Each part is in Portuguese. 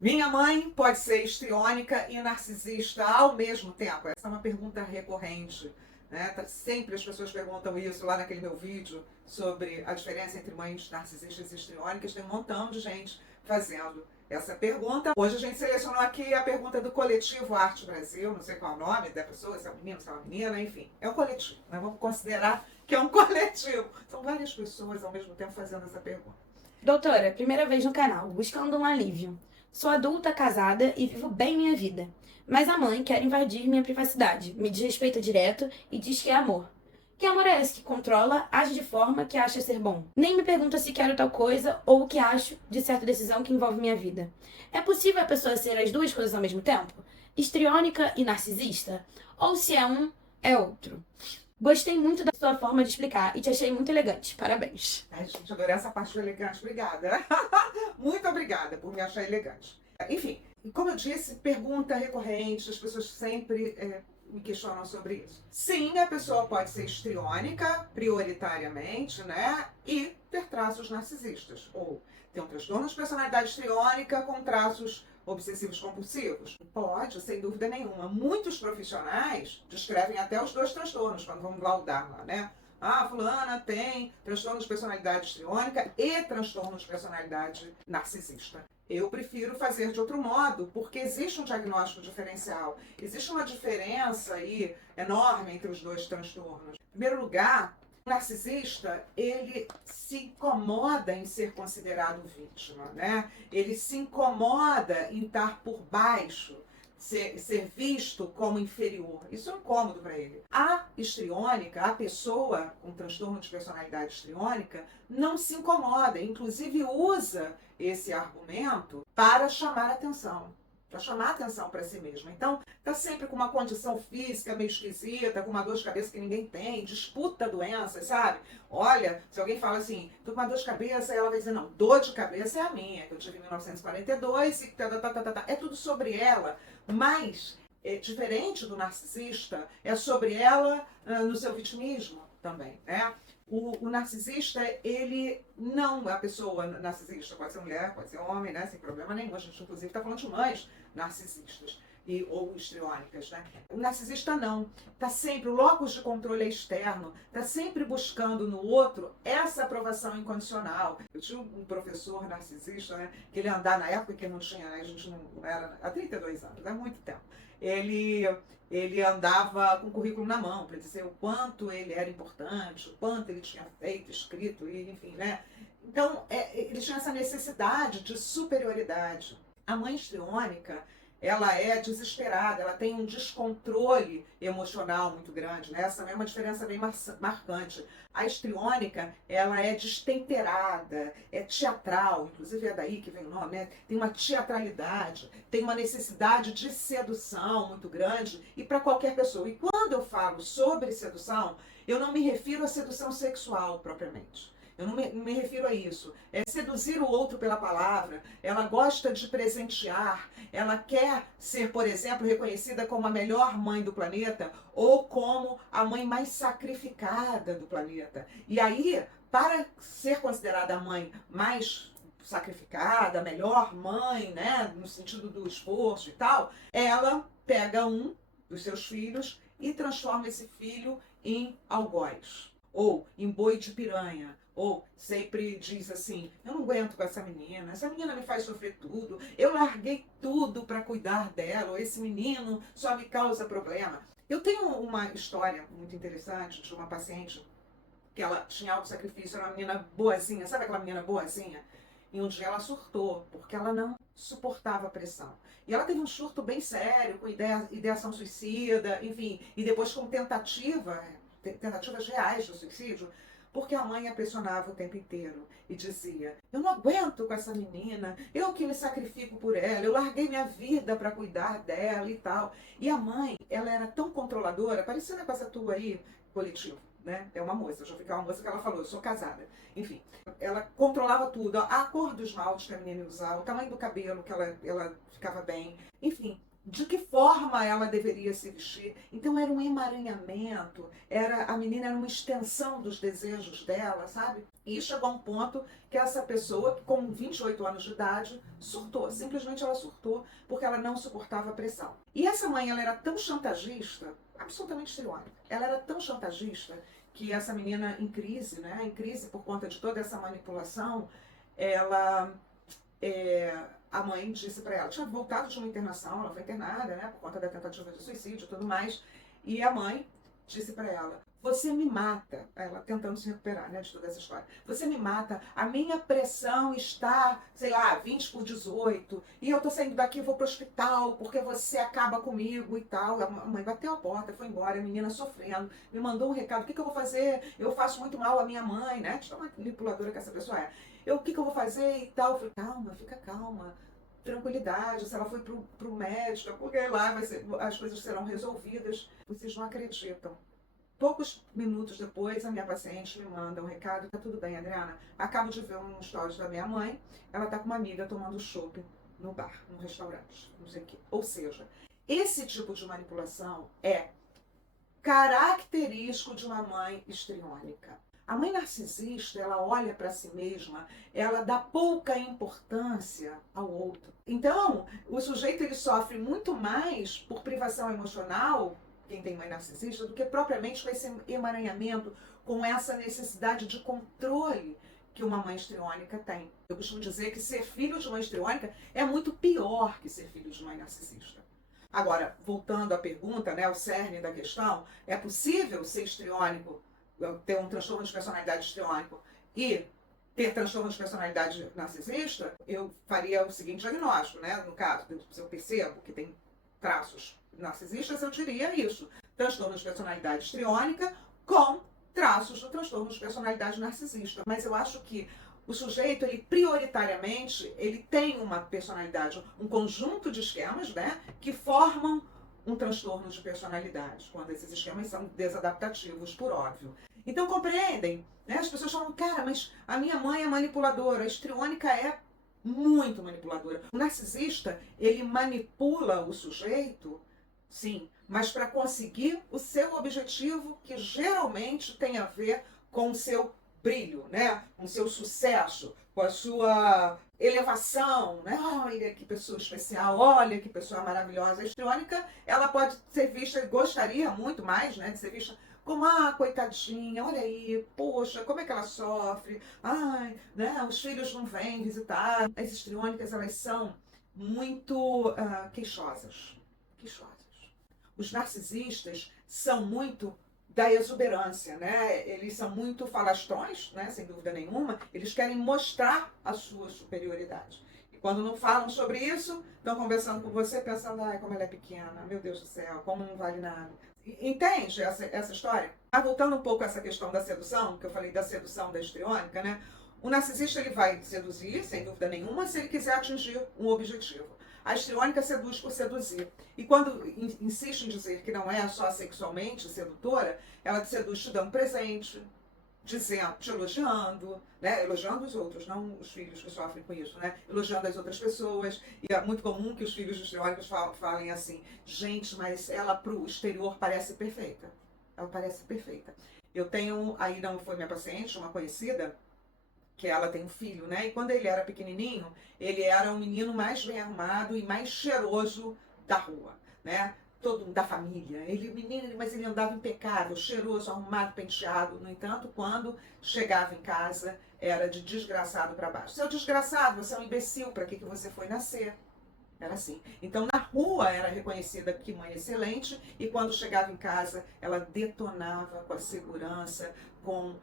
Minha mãe pode ser histriônica e narcisista ao mesmo tempo? Essa é uma pergunta recorrente, né? Sempre as pessoas perguntam isso lá naquele meu vídeo sobre a diferença entre mães narcisistas e histriônicas. Tem um montão de gente fazendo essa pergunta. Hoje a gente selecionou aqui a pergunta do coletivo Arte Brasil, não sei qual é o nome da pessoa, se é um menino, se é uma menina, enfim. É um coletivo, né? Vamos considerar que é um coletivo. São várias pessoas ao mesmo tempo fazendo essa pergunta. Doutora, primeira vez no canal, buscando um alívio. Sou adulta, casada e vivo bem minha vida. Mas a mãe quer invadir minha privacidade, me desrespeita direto e diz que é amor. Que amor é esse que controla, age de forma que acha ser bom? Nem me pergunta se quero tal coisa ou o que acho de certa decisão que envolve minha vida. É possível a pessoa ser as duas coisas ao mesmo tempo? Histriônica e narcisista? Ou se é um, é outro? Gostei muito da sua forma de explicar e te achei muito elegante. Parabéns. Ai, gente, adorei essa parte do elegante. Obrigada. Muito obrigada por me achar elegante. Enfim, como eu disse, pergunta recorrente, as pessoas sempre me questionam sobre isso. Sim, a pessoa pode ser histriônica, prioritariamente, né? E ter traços narcisistas. Ou ter um transtorno de personalidade histriônica com traços obsessivos compulsivos? Pode, sem dúvida nenhuma. Muitos profissionais descrevem até os dois transtornos, quando vamos laudar lá, né? Ah, fulana tem transtorno de personalidade histriônica e transtorno de personalidade narcisista. Eu prefiro fazer de outro modo, porque existe um diagnóstico diferencial. Existe uma diferença aí enorme entre os dois transtornos. Em primeiro lugar, o narcisista, ele se incomoda em ser considerado vítima, né? Ele se incomoda em estar por baixo, ser visto como inferior. Isso é um incômodo para ele. A histriônica, a pessoa com transtorno de personalidade histriônica, não se incomoda, inclusive usa esse argumento para chamar atenção. Para chamar atenção para si mesma. Então, está sempre com uma condição física meio esquisita, com uma dor de cabeça que ninguém tem, disputa doenças, sabe? Olha, se alguém fala assim, tô com uma dor de cabeça, ela vai dizer, não, dor de cabeça é a minha, que eu tive em 1942 e é tudo sobre ela. Mas, diferente do narcisista, é sobre ela no seu vitimismo também, né? O narcisista, ele não, a pessoa narcisista pode ser mulher, pode ser homem, né? Sem problema nenhum. A gente, inclusive, está falando de mães narcisistas ou histriônicas, né? O narcisista não. Está sempre, o locus de controle é externo, está sempre buscando no outro essa aprovação incondicional. Eu tinha um professor narcisista, né? Que ele andava, na época que não tinha, né? A gente não era, há 32 anos, há muito tempo. Ele andava com o currículo na mão para dizer o quanto ele era importante, o quanto ele tinha feito, escrito, e, enfim, né? Então, ele tinha essa necessidade de superioridade. A mãe histriônica, ela é desesperada, ela tem um descontrole emocional muito grande, né? Essa é uma diferença bem marcante. A histriônica, ela é destemperada, é teatral, inclusive é daí que vem o nome, né? Tem uma teatralidade, tem uma necessidade de sedução muito grande e para qualquer pessoa. E quando eu falo sobre sedução, eu não me refiro à sedução sexual propriamente. Eu não me refiro a isso. É seduzir o outro pela palavra. Ela gosta de presentear. Ela quer ser, por exemplo, reconhecida como a melhor mãe do planeta ou como a mãe mais sacrificada do planeta. E aí, para ser considerada a mãe mais sacrificada, a melhor mãe, né, no sentido do esforço e tal, ela pega um dos seus filhos e transforma esse filho em algoz ou em boi de piranha, ou sempre diz assim, eu não aguento com essa menina me faz sofrer tudo, eu larguei tudo para cuidar dela, ou esse menino só me causa problema. Eu tenho uma história muito interessante de uma paciente que ela tinha auto-sacrifício, era uma menina boazinha, sabe aquela menina boazinha? E um dia ela surtou, porque ela não suportava a pressão. E ela teve um surto bem sério, com ideação suicida, enfim, e depois com tentativas reais de suicídio, porque a mãe a pressionava o tempo inteiro e dizia, eu não aguento com essa menina, eu que me sacrifico por ela, eu larguei minha vida para cuidar dela e tal. E a mãe, ela era tão controladora, parecida com essa tua aí, coletivo, né? É uma moça, já fica uma moça que ela falou, eu sou casada. Enfim, ela controlava tudo, a cor do esmalte que a menina ia usar, o tamanho do cabelo que ela ficava bem, enfim. de que forma ela deveria se vestir. Então era um emaranhamento, a menina era uma extensão dos desejos dela, sabe? E chegou a um ponto que essa pessoa, com 28 anos de idade, surtou. Simplesmente ela surtou porque ela não suportava a pressão. E essa mãe, ela era tão chantagista, absolutamente histriônica. Ela era tão chantagista que essa menina em crise, né? Em crise por conta de toda essa manipulação, ela... a mãe disse para ela, tinha voltado de uma internação, ela foi internada, né, por conta da tentativa de suicídio e tudo mais, e a mãe disse para ela, você me mata, ela tentando se recuperar, né, de toda essa história, você me mata, a minha pressão está, sei lá, 20/18, e eu tô saindo daqui, vou pro hospital, porque você acaba comigo e tal. A mãe bateu a porta, foi embora, a menina sofrendo, me mandou um recado, o que eu vou fazer? Eu faço muito mal à minha mãe, né, de tão manipuladora que essa pessoa é. O que eu vou fazer e tal? Eu falei, calma, fica calma, tranquilidade, se ela foi pro médico, porque lá as coisas serão resolvidas. Vocês não acreditam. Poucos minutos depois, a minha paciente me manda um recado, tá tudo bem, Adriana? Acabo de ver um stories da minha mãe, ela tá com uma amiga tomando chopp no bar, no restaurante, não sei o quê. Ou seja, esse tipo de manipulação é característico de uma mãe histriônica. A mãe narcisista, ela olha para si mesma, ela dá pouca importância ao outro. Então, o sujeito ele sofre muito mais por privação emocional, quem tem mãe narcisista, do que propriamente com esse emaranhamento, com essa necessidade de controle que uma mãe histriônica tem. Eu costumo dizer que ser filho de mãe histriônica é muito pior que ser filho de mãe narcisista. Agora, voltando à pergunta, né, o cerne da questão, é possível ser histriônico, ter um transtorno de personalidade histriônico e ter transtorno de personalidade narcisista? Eu faria o seguinte diagnóstico, né? No caso, se eu percebo que tem traços narcisistas, eu diria isso. Transtorno de personalidade histriônica com traços do transtorno de personalidade narcisista. Mas eu acho que o sujeito, ele prioritariamente, ele tem uma personalidade, um conjunto de esquemas, né, que formam um transtorno de personalidade, quando esses esquemas são desadaptativos, por óbvio. Então, compreendem? Né? As pessoas falam, cara, mas a minha mãe é manipuladora, a histriônica é muito manipuladora. O narcisista, ele manipula o sujeito, sim, mas para conseguir o seu objetivo, que geralmente tem a ver com o seu brilho, né? Com o seu sucesso, com a sua elevação, né? Olha que pessoa especial, olha que pessoa maravilhosa. A histriônica, ela pode ser vista, gostaria muito mais, né, de ser vista como, coitadinha, olha aí, poxa, como é que ela sofre, ai, né, os filhos não vêm visitar. As histriônicas, elas são muito queixosas. Os narcisistas são muito da exuberância, né? Eles são muito falastrões, né? Sem dúvida nenhuma. Eles querem mostrar a sua superioridade. E quando não falam sobre isso, estão conversando com você pensando, ai, como ela é pequena, meu Deus do céu, como não vale nada. Entende essa história? Voltando um pouco a essa questão da sedução, que eu falei da sedução da histriônica, né? O narcisista, ele vai seduzir, sem dúvida nenhuma, se ele quiser atingir um objetivo. A histriônica seduz por seduzir. E quando insiste em dizer que não é só sexualmente sedutora, ela te seduz te dando presente, dizendo, te elogiando, né? Elogiando os outros, não os filhos que sofrem com isso, né? Elogiando as outras pessoas. E é muito comum que os filhos histriônicos falem assim, gente, mas ela pro exterior parece perfeita. Ela parece perfeita. Eu tenho, aí não foi minha paciente, uma conhecida, que ela tem um filho, né? E quando ele era pequenininho, ele era o menino mais bem arrumado e mais cheiroso da rua, né? Todo da família. Ele, menino, mas ele andava impecável, cheiroso, arrumado, penteado. No entanto, quando chegava em casa, era de desgraçado para baixo. Seu desgraçado, você é um imbecil, para que você foi nascer? Era assim. Então, na rua era reconhecida que mãe excelente, e quando chegava em casa, ela detonava com a segurança, com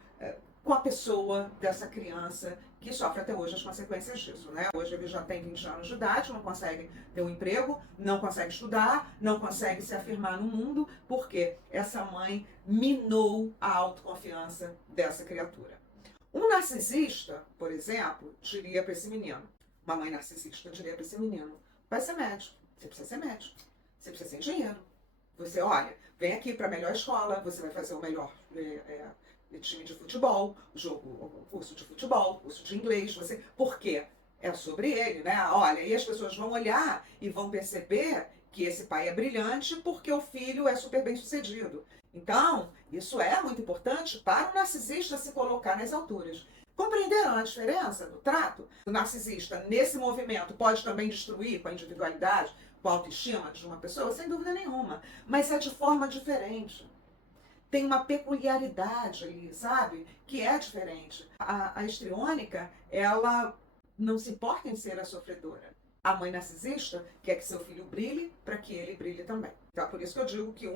a pessoa dessa criança que sofre até hoje as consequências disso, né? Hoje ele já tem 20 anos de idade, não consegue ter um emprego, não consegue estudar, não consegue se afirmar no mundo, porque essa mãe minou a autoconfiança dessa criatura. Um narcisista, por exemplo, diria para esse menino, uma mãe narcisista diria para esse menino, vai ser médico, você precisa ser médico, você precisa ser engenheiro, você, olha, vem aqui para a melhor escola, você vai fazer o melhor time de futebol, curso de futebol, curso de inglês, por quê? É sobre ele, né? Olha, e as pessoas vão olhar e vão perceber que esse pai é brilhante porque o filho é super bem sucedido. Então, isso é muito importante para o narcisista se colocar nas alturas. Compreenderam a diferença do trato? O narcisista, nesse movimento, pode também destruir com a individualidade, com a autoestima de uma pessoa, sem dúvida nenhuma, mas é de forma diferente. Tem uma peculiaridade ali, sabe? Que é diferente. A histriônica, ela não se importa em ser a sofredora. A mãe narcisista quer que seu filho brilhe para que ele brilhe também. Então, é por isso que eu digo que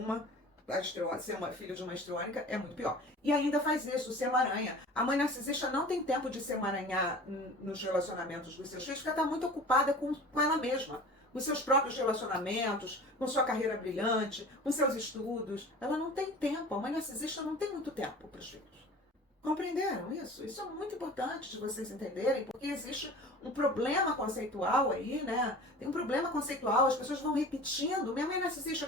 ser uma filha de uma histriônica é muito pior. E ainda faz isso, se emaranha. A mãe narcisista não tem tempo de se emaranhar nos relacionamentos dos seus filhos, porque ela está muito ocupada com ela mesma, com seus próprios relacionamentos, com sua carreira brilhante, com seus estudos. Ela não tem tempo. A mãe narcisista não tem muito tempo para os filhos. Compreenderam isso? Isso é muito importante de vocês entenderem, porque existe um problema conceitual aí, né? Tem um problema conceitual, as pessoas vão repetindo, minha mãe narcisista,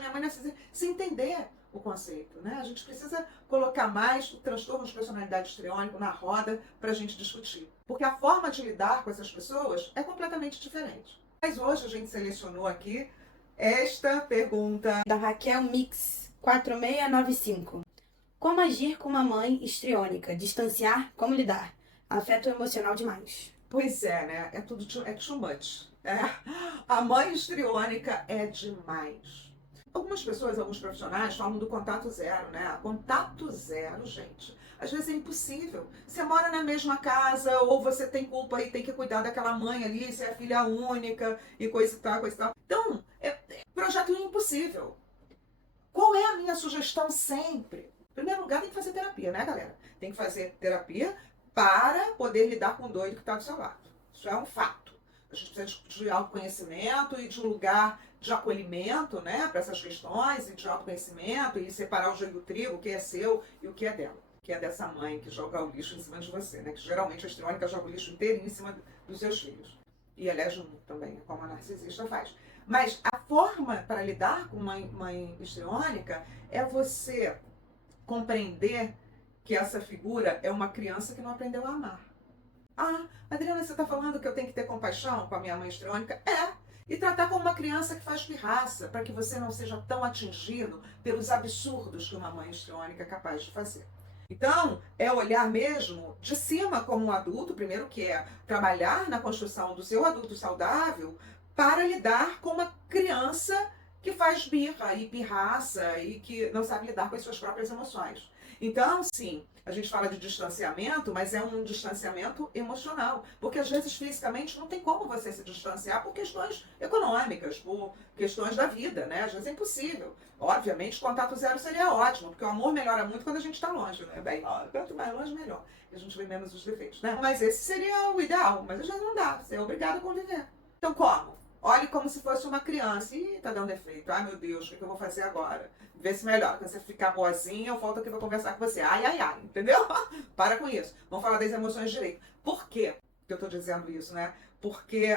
sem entender o conceito, né? A gente precisa colocar mais o transtorno de personalidade histriônico na roda para a gente discutir. Porque a forma de lidar com essas pessoas é completamente diferente. Mas hoje a gente selecionou aqui esta pergunta Da Raquel Mix 4695. Como agir com uma mãe histriônica? Distanciar? Como lidar? Afeto emocional demais. Pois é, né? É tudo too much. A mãe histriônica é demais. Algumas pessoas, alguns profissionais falam do contato zero, né? Contato zero, gente. Às vezes é impossível. Você mora na mesma casa, ou você tem culpa e tem que cuidar daquela mãe ali, você é filha única e coisa e tal, coisa e tal. Então, é projeto impossível. Qual é a minha sugestão sempre? Em primeiro lugar, tem que fazer terapia, né, galera? Tem que fazer terapia para poder lidar com o doido que está do seu lado. Isso é um fato. A gente precisa de autoconhecimento e de um lugar de acolhimento, né, para essas questões, e de autoconhecimento, e separar o joio do trigo, o que é seu e o que é dela. Que é dessa mãe que joga o lixo em cima de você, né? Que geralmente a histriônica joga o lixo inteirinho em cima dos seus filhos. E aliás, também, como a narcisista faz. Mas a forma para lidar com uma mãe histriônica é você compreender que essa figura é uma criança que não aprendeu a amar. Ah, Adriana, você está falando que eu tenho que ter compaixão com a minha mãe histriônica? É. E tratar como uma criança que faz pirraça, para que você não seja tão atingido pelos absurdos que uma mãe histriônica é capaz de fazer. Então, é olhar mesmo de cima como um adulto, primeiro que é trabalhar na construção do seu adulto saudável para lidar com uma criança que faz birra e pirraça e que não sabe lidar com as suas próprias emoções. Então, sim, a gente fala de distanciamento, mas é um distanciamento emocional. Porque às vezes fisicamente não tem como você se distanciar por questões econômicas, por questões da vida, né? Às vezes é impossível. Obviamente, contato zero seria ótimo, porque o amor melhora muito quando a gente está longe, né? Bem, quanto mais longe, melhor. A gente vê menos os defeitos, né? Mas esse seria o ideal, mas às vezes não dá, você é obrigado a conviver. Então, como? Olhe como se fosse uma criança. Ih, tá dando defeito. Ai, meu Deus, o que eu vou fazer agora? Vê se melhora. Quando você ficar boazinha, eu volto aqui pra conversar com você. Ai, ai, ai. Entendeu? Para com isso. Vamos falar das emoções direito. Por quê que eu tô dizendo isso, né? Porque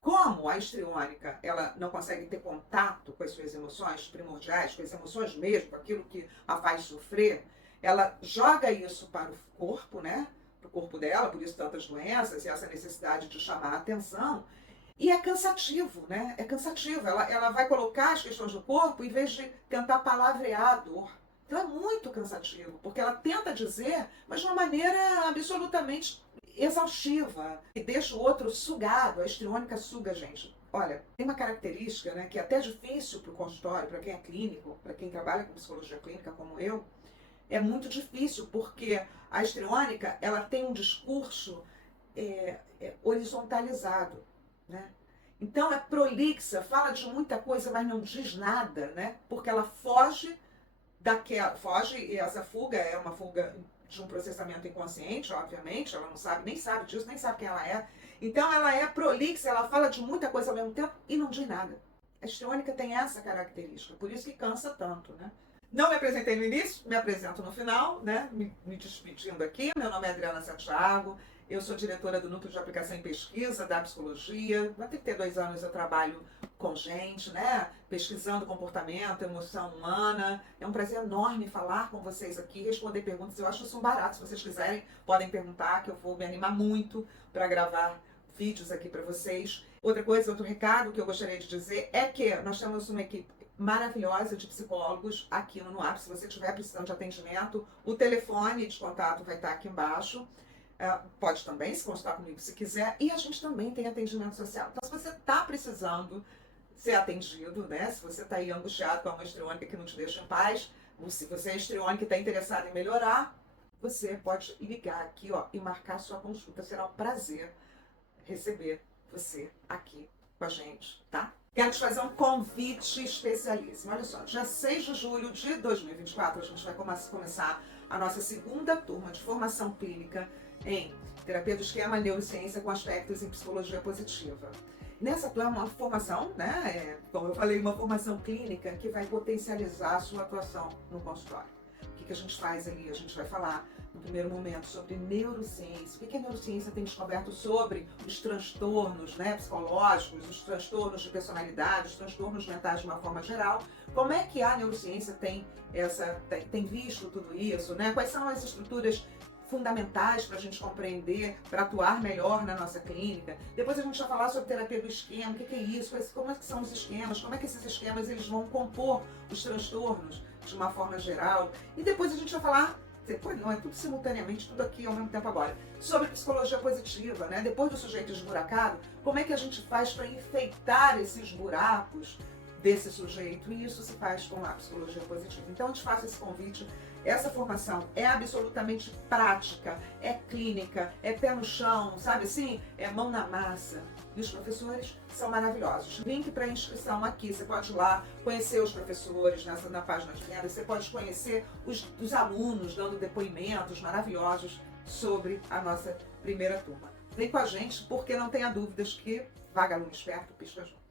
como a histriônica, ela não consegue ter contato com as suas emoções primordiais, com as emoções mesmo, com aquilo que a faz sofrer, ela joga isso para o corpo, né? Para o corpo dela, por isso tantas doenças e essa necessidade de chamar a atenção. E é cansativo, né? É cansativo. Ela vai colocar as questões do corpo em vez de tentar palavrear a dor. Então é muito cansativo, porque ela tenta dizer, mas de uma maneira absolutamente exaustiva. E deixa o outro sugado. A histriônica suga a gente. Olha, tem uma característica, né, que é até difícil para o consultório, para quem é clínico, para quem trabalha com psicologia clínica como eu, é muito difícil, porque a histriônica, ela tem um discurso horizontalizado. Né? Então é prolixa, fala de muita coisa, mas não diz nada, né? Porque ela foge e essa fuga é uma fuga de um processamento inconsciente, obviamente, ela não sabe, nem sabe disso, nem sabe quem ela é. Então ela é prolixa, ela fala de muita coisa ao mesmo tempo e não diz nada. A histriônica tem essa característica, por isso que cansa tanto, né? Não me apresentei no início, me apresento no final, né? Me despedindo aqui. Meu nome é Adriana Santiago. Eu sou diretora do Núcleo de Aplicação em Pesquisa da Psicologia. Há 32 anos eu trabalho com gente, né? Pesquisando comportamento, emoção humana. É um prazer enorme falar com vocês aqui, responder perguntas. Eu acho isso um barato. Se vocês quiserem, podem perguntar, que eu vou me animar muito para gravar vídeos aqui para vocês. Outra coisa, outro recado que eu gostaria de dizer é que nós temos uma equipe maravilhosa de psicólogos aqui no NUAP. Se você estiver precisando de atendimento, o telefone de contato vai estar aqui embaixo. Pode também se consultar comigo se quiser. E a gente também tem atendimento social. Então, se você está precisando ser atendido, né? Se você está aí angustiado com uma histriônica que não te deixa em paz, ou se você é histriônica e está interessado em melhorar, você pode ligar aqui, ó, e marcar sua consulta. Será um prazer receber você aqui com a gente, tá? Quero te fazer um convite especialíssimo. Olha só, dia 6 de julho de 2024, a gente vai começar a nossa segunda turma de formação clínica em terapia do esquema, neurociência com aspectos em psicologia positiva. Nessa tua é uma formação, né? Como eu falei, uma formação clínica que vai potencializar a sua atuação no consultório. O que a gente faz ali? A gente vai falar no primeiro momento sobre neurociência. O que a neurociência tem descoberto sobre os transtornos, né, psicológicos, os transtornos de personalidade, os transtornos mentais de uma forma geral. Como é que a neurociência tem visto tudo isso, né? Quais são as estruturas fundamentais para a gente compreender, para atuar melhor na nossa clínica. Depois a gente vai falar sobre terapia do esquema, o que é isso, como é que são os esquemas, como é que esses esquemas eles vão compor os transtornos de uma forma geral. E depois a gente vai falar, depois não é tudo simultaneamente, tudo aqui ao mesmo tempo agora, sobre psicologia positiva, né? Depois do sujeito esburacado, como é que a gente faz para enfeitar esses buracos desse sujeito, e isso se faz com a psicologia positiva. Então eu te faço esse convite. Essa formação é absolutamente prática, é clínica, é pé no chão, sabe assim? É mão na massa. E os professores são maravilhosos. Link para inscrição aqui. Você pode ir lá conhecer os professores na página de venda. Você pode conhecer os alunos dando depoimentos maravilhosos sobre a nossa primeira turma. Vem com a gente, porque não tenha dúvidas que vagalume esperto pisca junto.